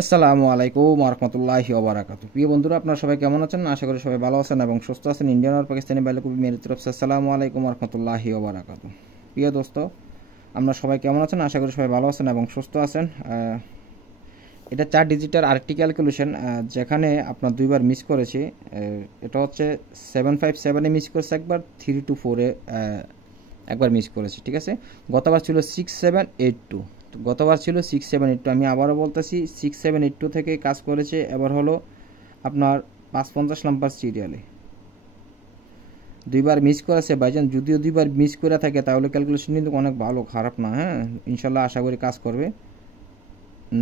আসসালামু আলাইকুম ওয়া রাহমাতুল্লাহি ওয়া বারাকাতুহু। প্রিয় বন্ধুরা, আপনারা সবাই কেমন আছেন? আশা করি সবাই ভালো আছেন এবং সুস্থ আছেন। ইন্ডিয়ান আর পাকিস্তানি ভাই লোক মেরে তরফ से আসসালামু আলাইকুম ওয়া রাহমাতুল্লাহি ওয়া বারাকাতুহু। প্রিয় দোস্ত, আমরা সবাই কেমন আছেন? আশা করি সবাই ভালো আছেন এবং সুস্থ আছেন। এটা 4 ডিজিটের আরেকটি ক্যালকুলেশন, যেখানে আপনার দুইবার মিস করেছি। এটা হচ্ছে 757 এ মিস করেছে একবার, 324 এ একবার মিস করেছি, ঠিক আছে। গতবার ছিল 6782, গতবার ছিল 6782। আমি আবারও বলতেছি 6782 থেকে কাজ করেছে। এবার হলো আপনার 550 নাম্বার সিরিয়ালে দুইবার মিস করেছে ভাইজান। যদিও দুইবার মিস করে থাকে তাহলে ক্যালকুলেশন কিন্তু অনেক ভালো, খারাপ না। হ্যাঁ, ইনশাল্লাহ আশা করি কাজ করবে।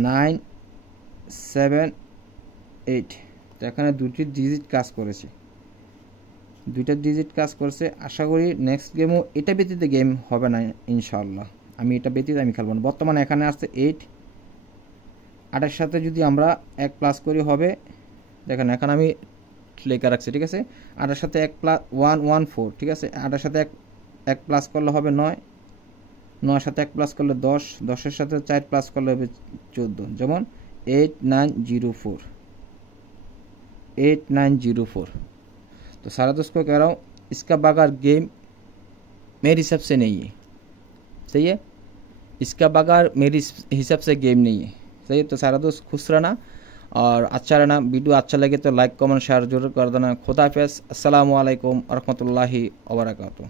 978, তো এখানে দুটি ডিজিট কাজ করেছে, দুইটা ডিজিট কাজ করছে। আশা করি নেক্সট গেমও এটা ব্যতীত গেম হবে না ইনশাল্লাহ। আমি এটা ব্যতীত আমি খেলব না। বর্তমানে এখানে আসছে 8, 8-এর সাথে যদি আমরা 1 প্লাস করি হবে, দেখেন এখানে আমি লেখা রাখছি, ঠিক আছে। 8-এর সাথে 1 প্লাস 114, ঠিক আছে। 8-এর সাথে 1 প্লাস করলে হবে 9, 9-এর সাথে 1 প্লাস করলে 10, 10-এর সাথে 4 প্লাস করলে হবে 14, যেমন 8904, 8904। तो सारा दोस्त को कह रहा हूँ, इसका बगैर गेम मेरे हिसाब से नहीं है, सही है। इसका बगैर मेरे हिसाब से गेम नहीं है, सही है। तो सारा दोस्त खुश रहना और अच्छा रहना। वीडियो अच्छा लगे तो लाइक कमेंट शेयर जरूर कर देना। खुदा हाफिज़, अस्सलामु अलैकुम व रहमतुल्लाहि व बरकातुहू।